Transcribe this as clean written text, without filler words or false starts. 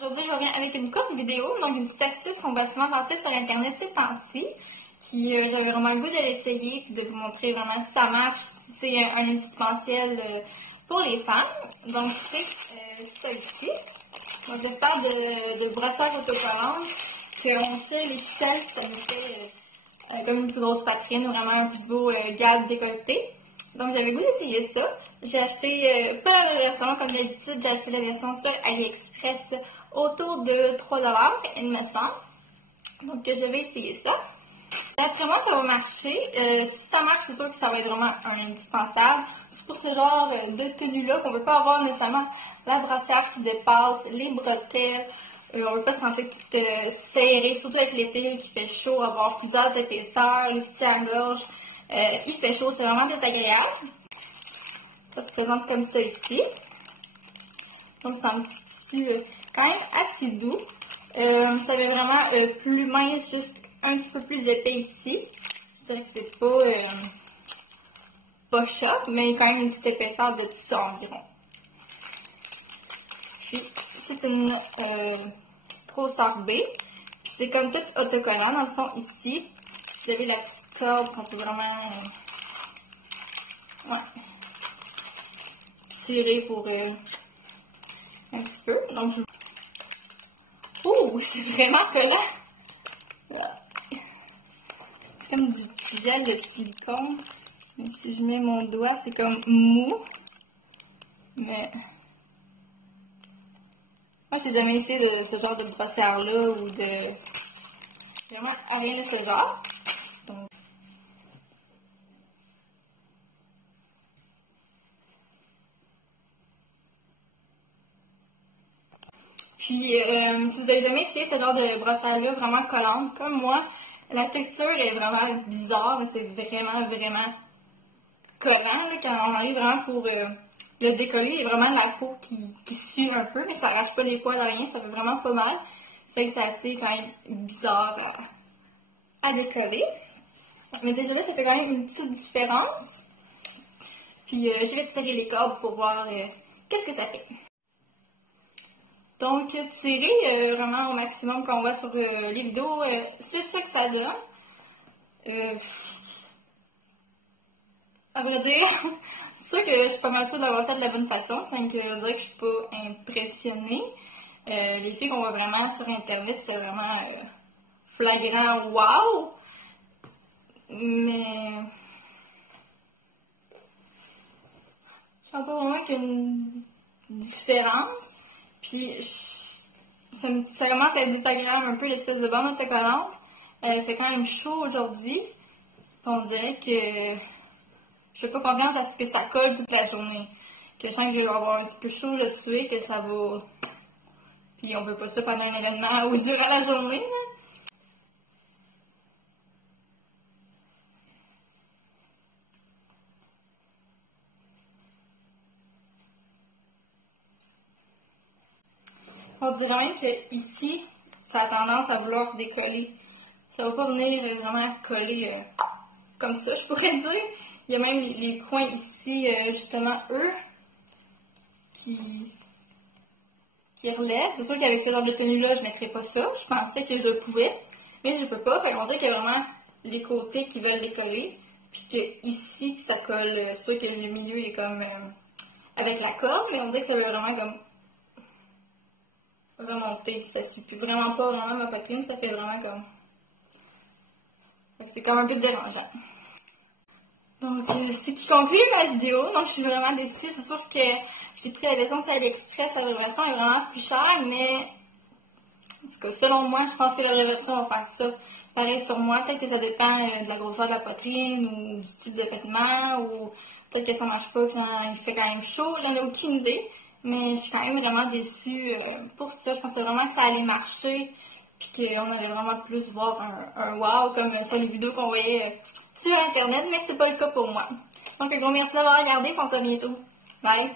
Aujourd'hui, je reviens avec une courte vidéo, donc une petite astuce qu'on va souvent passer sur Internet ces temps-ci, qui j'avais vraiment le goût de l'essayer et de vous montrer vraiment si ça marche, si c'est un indispensable pour les femmes. Donc, c'est ça ici. Donc, j'espère de brossage autocollante, qu'on tire les ficelles, ça nous fait comme une plus grosse poitrine, vraiment un plus beau galbe décolleté. Donc, j'avais le goût d'essayer ça. J'ai acheté, pas la version comme d'habitude, j'ai acheté la version sur AliExpress autour de 3 $, il me semble. Donc, je vais essayer ça. D'après moi, ça va marcher. Si ça marche, c'est sûr que ça va être vraiment un indispensable. C'est pour ce genre de tenue-là qu'on ne veut pas avoir nécessairement la brassière qui dépasse, les bretelles. On ne veut pas se sentir tout serré, surtout avec l'été qui fait chaud, avoir plusieurs épaisseurs, le soutien-gorge. Il fait chaud, c'est vraiment désagréable. Ça se présente comme ça ici. Donc, c'est un petit tissu quand même assez doux. Ça va vraiment plus mince, juste un petit peu plus épais ici. Je dirais que c'est pas choc, mais quand même une petite épaisseur de tissu environ. Puis, c'est une grosseur B. Puis, c'est comme tout autocollant. Dans le fond, ici, vous avez la petite corde qu'on peut vraiment tirer pour un petit peu. Donc, ouh, c'est vraiment collant! Voilà. C'est comme du petit gel de silicone. Mais si je mets mon doigt, c'est comme mou. Mais moi, j'ai jamais essayé de ce genre de brossière-là ou de vraiment rien de ce genre. Donc, puis, si vous avez jamais essayé ce genre de brossière-là vraiment collante, comme moi, la texture est vraiment bizarre, mais c'est vraiment collant, là, quand on arrive vraiment pour le décoller. Il y a vraiment la peau qui sue un peu, mais ça arrache pas les poils à rien, ça fait vraiment pas mal. C'est que c'est assez quand même bizarre à décoller. Mais déjà là, ça fait quand même une petite différence. Puis je vais tirer les cordes pour voir qu'est-ce que ça fait. Donc, tirer vraiment au maximum qu'on voit sur les vidéos, c'est ça que ça donne. À vrai dire, c'est sûr que je suis pas mal sûre d'avoir fait de la bonne façon, sans que dire que je suis pas impressionnée. Les filles qu'on voit vraiment sur Internet, c'est vraiment flagrant, wow! Mais je sens pas vraiment qu'il y a une différence. Puis ça commence à être désagréable un peu l'espèce de bande autocollante. Il fait quand même chaud aujourd'hui. On dirait que je fais pas confiance à ce que ça colle toute la journée. Que je sens que je vais avoir un petit peu chaud le suer, que ça va. Puis on veut pas ça pendant un événement ou durant la journée. Là. On dirait même que ici, ça a tendance à vouloir décoller. Ça va pas venir vraiment coller comme ça, je pourrais dire. Il y a même les coins ici, justement, eux, qui relèvent. C'est sûr qu'avec ce genre de tenue-là, je ne mettrais pas ça. Je pensais que je pouvais, mais je peux pas. Fait qu'on dirait qu'il y a vraiment les côtés qui veulent décoller, puis que ici, que ça colle. C'est sûr que le milieu est comme avec la corde, mais on dirait que ça veut vraiment comme remonter. Ça suit plus vraiment pas vraiment ma poitrine, ça fait vraiment comme... C'est comme un peu dérangeant. Donc, c'est qui conclut ma vidéo. Donc, je suis vraiment déçue. C'est sûr que j'ai pris la version sur AliExpress. La vraie version est vraiment plus chère, mais en tout cas, selon moi, je pense que la vraie version va faire ça. Pareil sur moi. Peut-être que ça dépend de la grosseur de la poitrine ou du type de vêtement, ou peut-être que ça marche pas quand il fait quand même chaud. J'en ai aucune idée, mais je suis quand même vraiment déçue pour ça. Je pensais vraiment que ça allait marcher, puis qu'on allait vraiment plus voir un wow comme sur les vidéos qu'on voyait sur Internet, mais c'est pas le cas pour moi. Donc, un gros merci d'avoir regardé, on se voit bientôt. Bye!